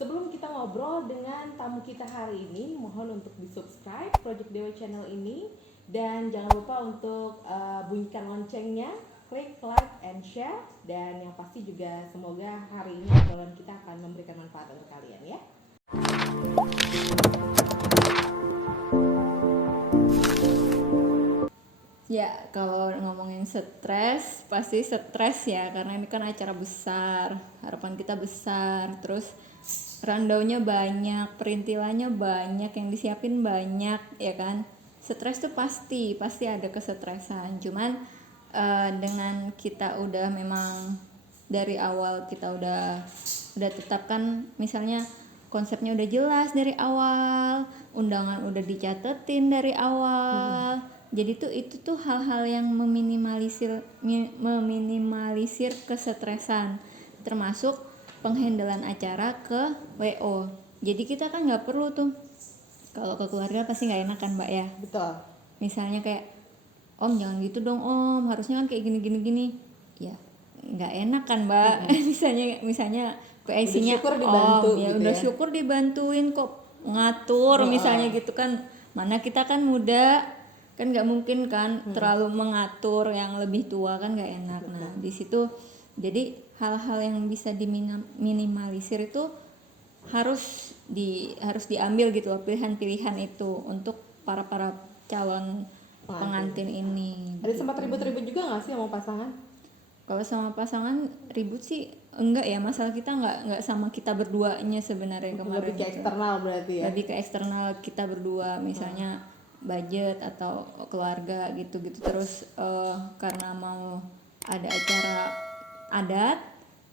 Sebelum kita ngobrol dengan tamu kita hari ini, mohon untuk di-subscribe Project Dewa Channel ini dan jangan lupa untuk bunyikan loncengnya, klik like and share, dan yang pasti juga semoga hari ini obrolan kita akan memberikan manfaat untuk kalian ya. Ya, kalau ngomongin stres, pasti stres ya, karena ini kan acara besar, harapan kita besar, terus rundownya banyak, perintilannya banyak, yang disiapin banyak, ya kan. Stres tuh pasti ada kesetresan. Cuman dengan kita udah memang dari awal kita udah tetapkan, misalnya konsepnya udah jelas dari awal, undangan udah dicatetin dari awal. Jadi itu tuh hal-hal yang meminimalisir kesetresan, termasuk penghandelan acara ke WO. Jadi kita kan nggak perlu tuh, kalau ke keluarga pasti nggak enak kan Mbak ya. Betul. Misalnya kayak, Om jangan gitu dong Om, harusnya kan kayak gini. Ya nggak enak kan Mbak. misalnya PIC-nya Om ya gitu udah ya. syukur dibantuin kok ngatur misalnya gitu kan. Mana kita kan muda, kan nggak mungkin kan terlalu mengatur yang lebih tua, kan nggak enak. Nah di situ jadi hal-hal yang bisa diminimalisir itu harus diambil gitu loh, pilihan-pilihan itu untuk para calon pengantin ini. Ada sempat ribut-ribut juga nggak sih sama pasangan? Kalau sama pasangan ribut sih enggak ya, masalah kita nggak sama kita berduanya sebenarnya kemarin. Lebih ke eksternal berarti ya? Lebih ke eksternal kita berdua, misalnya budget atau keluarga gitu-gitu. Terus karena mau ada acara adat,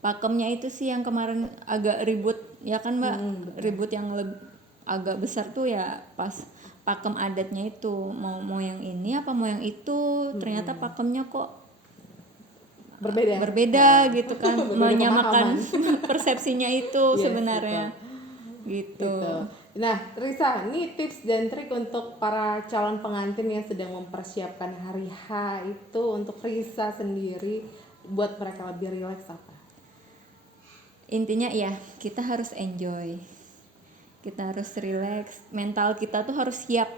pakemnya itu sih yang kemarin agak ribut ya kan Mbak. Ribut yang agak besar tuh ya pas pakem adatnya itu, mau yang ini apa mau yang itu. Ternyata pakemnya kok berbeda gitu kan. Menyamakan persepsinya itu sebenarnya gitu. Nah Risa, ini tips dan trik untuk para calon pengantin yang sedang mempersiapkan hari H itu untuk Risa sendiri, buat mereka lebih rileks apa? Intinya ya kita harus enjoy, kita harus relax, mental kita tuh harus siap.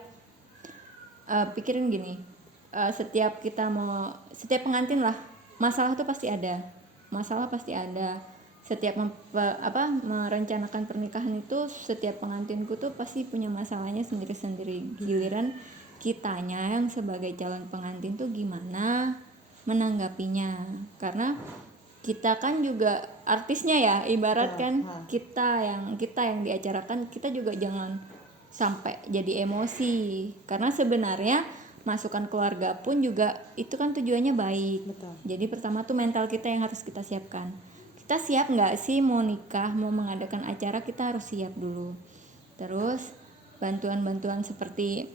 Pikirin gini, setiap pengantin lah, masalah tuh pasti ada. Setiap merencanakan pernikahan itu, setiap pengantinku tuh pasti punya masalahnya sendiri-sendiri. Giliran kitanya yang sebagai calon pengantin tuh gimana menanggapinya, karena kita kan juga artisnya ya, ibarat kan kita yang diacarakan, kita juga jangan sampai jadi emosi, karena sebenarnya masukan keluarga pun juga itu kan tujuannya baik. Betul. Jadi pertama tuh mental kita yang harus kita siapkan. Kita siap nggak sih mau nikah, mau mengadakan acara, kita harus siap dulu. Terus bantuan seperti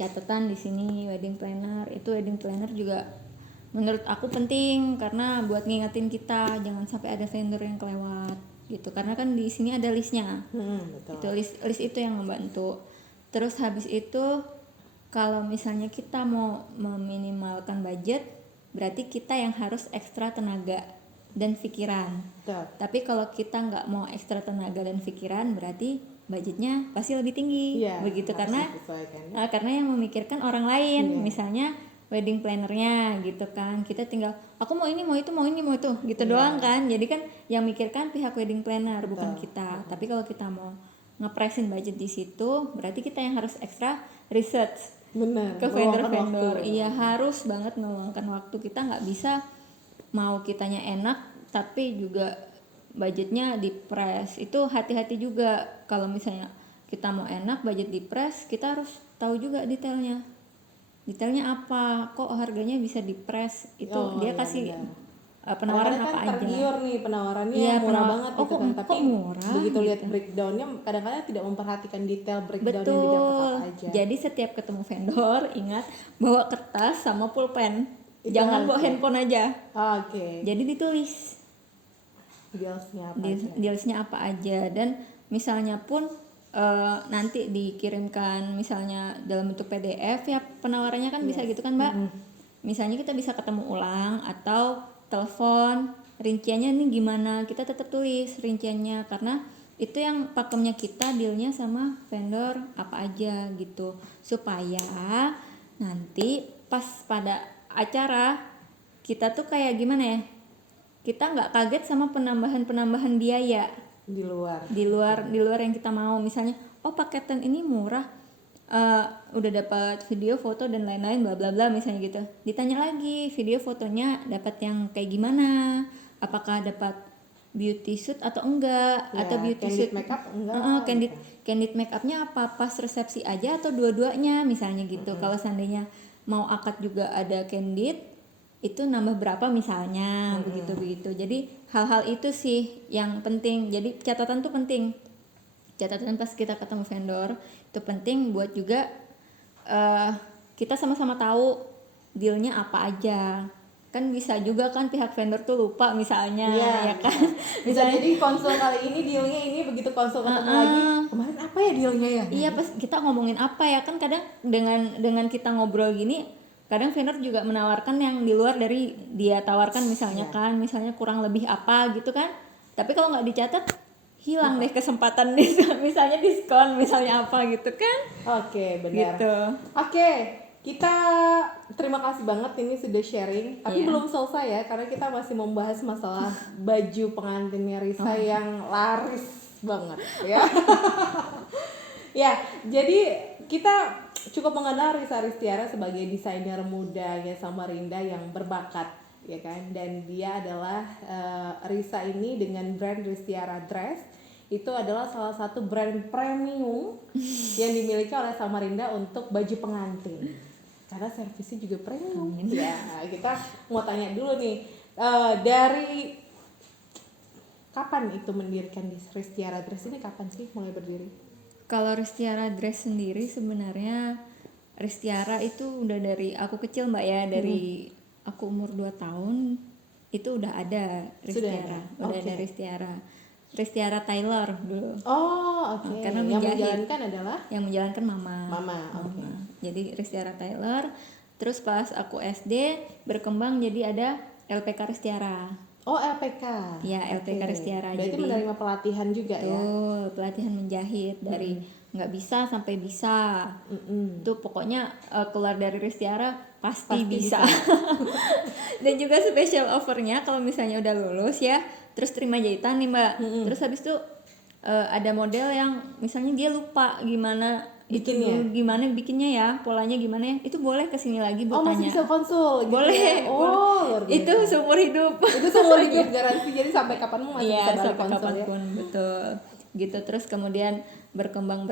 catatan di sini, wedding planner juga menurut aku penting, karena buat ngingetin kita jangan sampai ada vendor yang kelewat gitu, karena kan di sini ada listnya. Betul. Itu list itu yang membantu. Terus habis itu kalau misalnya kita mau meminimalkan budget, berarti kita yang harus ekstra tenaga dan pikiran. Betul. Tapi kalau kita nggak mau ekstra tenaga dan pikiran, berarti budgetnya pasti lebih tinggi. Begitu, karena yang memikirkan orang lain. Misalnya wedding plannernya gitu kan, kita tinggal aku mau ini mau itu gitu doang kan. Jadi kan yang mikirkan pihak wedding planner, bukan kita. Tapi kalau kita mau ngepresin budget di situ, berarti kita yang harus ekstra research. Benar, ke vendor. Iya, harus banget meluangkan waktu. Kita nggak bisa mau kitanya enak tapi juga budgetnya dipres. Itu hati-hati juga. Kalau misalnya kita mau enak budget dipres, kita harus tahu juga detailnya apa, kok harganya bisa dipres. Itu dia kasih penawaran kadang-kadang apa kan aja. Tergiur nih penawarannya murah banget gitu kan, tapi murah, begitu gitu. lihat breakdownnya kadang-kadang tidak memperhatikan detail breakdown yang didapat apa aja. Jadi setiap ketemu vendor ingat bawa kertas sama pulpen, jangan bawa handphone aja. Jadi ditulis dealsnya apa aja, dan misalnya pun nanti dikirimkan misalnya dalam bentuk PDF ya, penawarannya kan bisa gitu kan Mbak. Misalnya kita bisa ketemu ulang atau telepon, rinciannya ini gimana, kita tetap tulis rinciannya, karena itu yang pakemnya kita dealnya sama vendor apa aja gitu, supaya nanti pas pada acara kita tuh kayak gimana ya, kita nggak kaget sama penambahan biaya Di luar. di luar yang kita mau. Misalnya oh paketan ini murah, udah dapat video foto dan lain-lain bla bla bla misalnya gitu, ditanya lagi video fotonya dapat yang kayak gimana, apakah dapat beauty suit atau enggak, Ya, atau beauty candid suit makeup enggak, candid gitu. candid makeupnya apa pas resepsi aja atau dua-duanya misalnya gitu. Kalau seandainya mau akad juga ada candid, itu nambah berapa misalnya, begitu. Jadi hal-hal itu sih yang penting. Jadi catatan tuh penting, catatan pas kita ketemu vendor itu penting buat juga kita sama-sama tahu dealnya apa aja. Kan bisa juga kan pihak vendor tuh lupa misalnya, Iya, ya kan. bisa jadi konsul kali ini dealnya ini, begitu konsul ketemu lagi kemarin apa ya dealnya ya. Iya, pas kita ngomongin apa ya, kan kadang dengan kita ngobrol gini, kadang vendor juga menawarkan yang di luar dari dia tawarkan misalnya kan, misalnya kurang lebih apa gitu kan. Tapi kalau nggak dicatat, hilang deh kesempatan misalnya diskon misalnya apa gitu kan. Oke, benar. Gitu. Oke, kita terima kasih banget ini sudah sharing. Tapi Iya. belum selesai ya, karena kita masih membahas masalah baju pengantinnya Risa yang laris banget ya. Ya, jadi kita cukup mengenal Risa Aristiara sebagai desainer muda ya Samarinda yang berbakat, ya kan. Dan dia adalah Risa ini dengan brand Ristiara Dress itu adalah salah satu brand premium yang dimiliki oleh Samarinda untuk baju pengantin. Karena servisnya juga premium. Ya, kita mau tanya dulu nih, dari kapan itu mendirikan Ristiara Dress ini, kapan sih mulai berdiri? Kalau Ristiara Dress sendiri sebenarnya Ristiara itu udah dari aku kecil Mbak ya, dari aku umur 2 tahun itu udah ada Ristiara, udah ada Ristiara. Ristiara Taylor dulu. Oh, oke. Karena Yang menjahit. menjalankan adalah Yang menjalankan mama. Mama, oke. Jadi Ristiara Taylor. Terus pas aku SD berkembang jadi ada LPK Ristiara. Oh, LPK. Ya, LPK Oke. Ristiara. Berarti Jadi menerima pelatihan juga ya. tuh pelatihan menjahit dari nggak bisa sampai bisa. Tuh pokoknya keluar dari Ristiara pasti bisa. Dan juga special offernya kalau misalnya udah lulus ya, terus terima jahitan nih Mbak. Terus habis itu ada model yang misalnya dia lupa gimana gimana bikinnya ya, polanya gimana ya, itu boleh kesini lagi buat masih tanya. bisa konsul gitu Boleh, ya? Oh, luar biasa. itu seumur hidup. Itu seumur hidup garansi, jadi sampai kapanmu masih Iya, bisa balik sampai konsul ya. kapanpun, betul. Gitu. Terus kemudian berkembang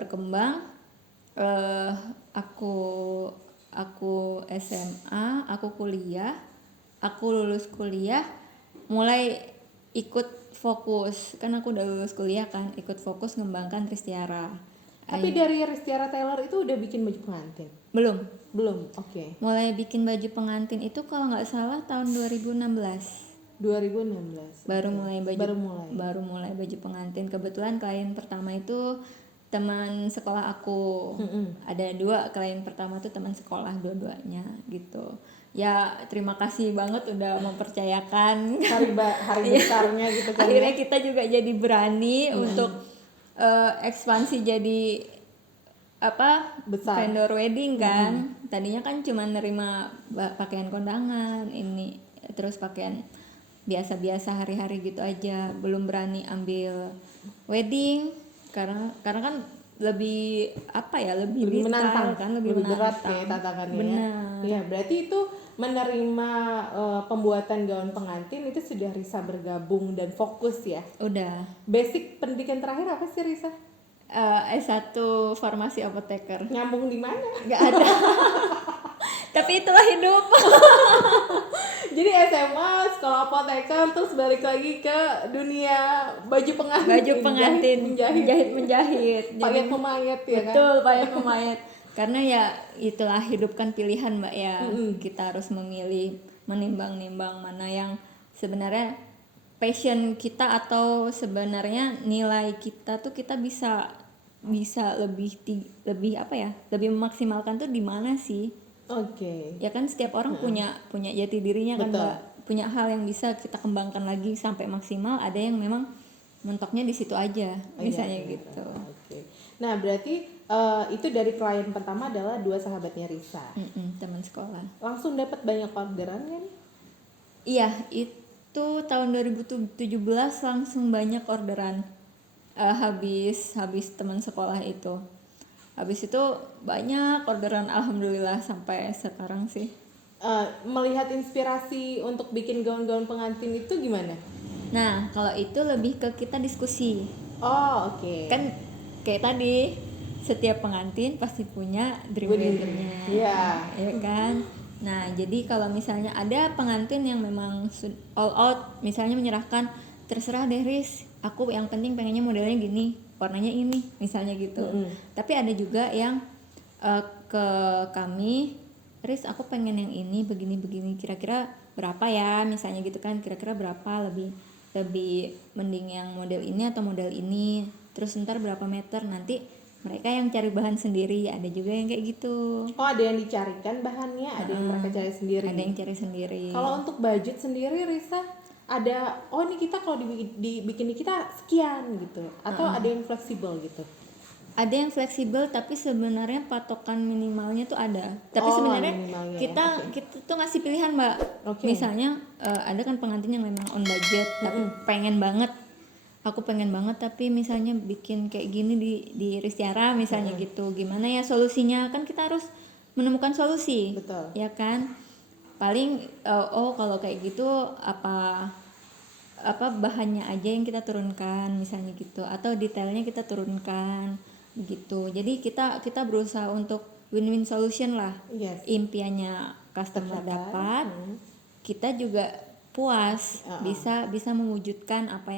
aku SMA, aku kuliah, aku lulus kuliah, mulai ikut fokus, kan aku udah lulus kuliah kan, ikut fokus ngembangkan Ristiara. Tapi dari Ristiara Taylor itu udah bikin baju pengantin? Belum Oke. mulai bikin baju pengantin itu kalau nggak salah tahun 2016 baru mulai baju pengantin. Kebetulan klien pertama itu teman sekolah aku. Ada 2 klien pertama tuh teman sekolah dua-duanya gitu. Ya terima kasih banget udah mempercayakan Hari besarnya gitu kan. akhirnya kita juga jadi berani untuk ekspansi jadi Besar. vendor wedding kan. Tadinya kan cuma nerima pakaian kondangan ini, terus pakaian biasa-biasa hari-hari gitu aja, belum berani ambil wedding karena kan lebih lebih menantang kan, lebih berat kayak tantangannya. Benar. Ya, berarti itu menerima pembuatan gaun pengantin itu sudah Risa bergabung dan fokus ya. Udah. Basic pendidikan terakhir apa sih Risa? S1 farmasi apoteker. Nyambung di mana? Nggak ada. Tapi itulah hidup. Jadi SMA sekolah apoteker, terus balik lagi ke dunia baju pengantin. menjahit. Payet memayet ya kan? Betul, payet memayet. Karena ya itulah hidup kan pilihan Mbak ya. Kita harus memilih, menimbang-nimbang mana yang sebenarnya passion kita atau sebenarnya nilai kita tuh kita bisa lebih memaksimalkan tuh di mana sih? Oke. Ya kan setiap orang punya jati dirinya kan Betul. Mbak, punya hal yang bisa kita kembangkan lagi sampai maksimal. Ada yang memang mentoknya di situ aja, Oh, misalnya iya, gitu. Oke. Nah, berarti itu dari klien pertama adalah dua sahabatnya Risa. Teman sekolah. Langsung dapat banyak orderan kan? Iya, itu tahun 2017 langsung banyak orderan. Habis teman sekolah itu. Habis itu banyak orderan, alhamdulillah sampai sekarang sih. Melihat inspirasi untuk bikin gaun-gaun pengantin itu gimana? Nah, kalau itu lebih ke kita diskusi. Oh, oke. Kan kayak tadi, setiap pengantin pasti punya dream Wedding weddingnya. dream. Iya. Ya kan? Nah, jadi kalau misalnya ada pengantin yang memang all out, misalnya menyerahkan, terserah deh Riz, aku yang penting pengennya modelnya gini, warnanya ini, misalnya gitu. Tapi ada juga yang ke kami, Riz aku pengen yang ini begini kira-kira berapa ya, misalnya gitu kan, kira-kira berapa, lebih mending yang model ini atau model ini, terus ntar berapa meter, nanti mereka yang cari bahan sendiri, ada juga yang kayak gitu. Oh, ada yang dicarikan bahannya, ada yang mereka cari sendiri. Ada yang cari sendiri. Kalau untuk budget sendiri, Risa, ada, oh ini kita kalau dibikin kita sekian gitu, atau ada yang fleksibel gitu? Ada yang fleksibel, tapi sebenarnya patokan minimalnya tuh ada. Tapi Oh, sebenarnya minimalnya kita ya, oke. kita tuh ngasih pilihan, Mbak. Oke. Misalnya ada kan pengantin yang memang on budget, tapi pengen banget. Aku pengen banget, tapi misalnya bikin kayak gini di Ristiara misalnya gitu. Gimana ya solusinya? Kan kita harus menemukan solusi. Betul. Ya kan? Paling oh kalau kayak gitu apa bahannya aja yang kita turunkan misalnya gitu, atau detailnya kita turunkan begitu. Jadi kita berusaha untuk win-win solution lah. Yes. Impiannya customer dapat, kita juga puas, bisa mewujudkan apa yang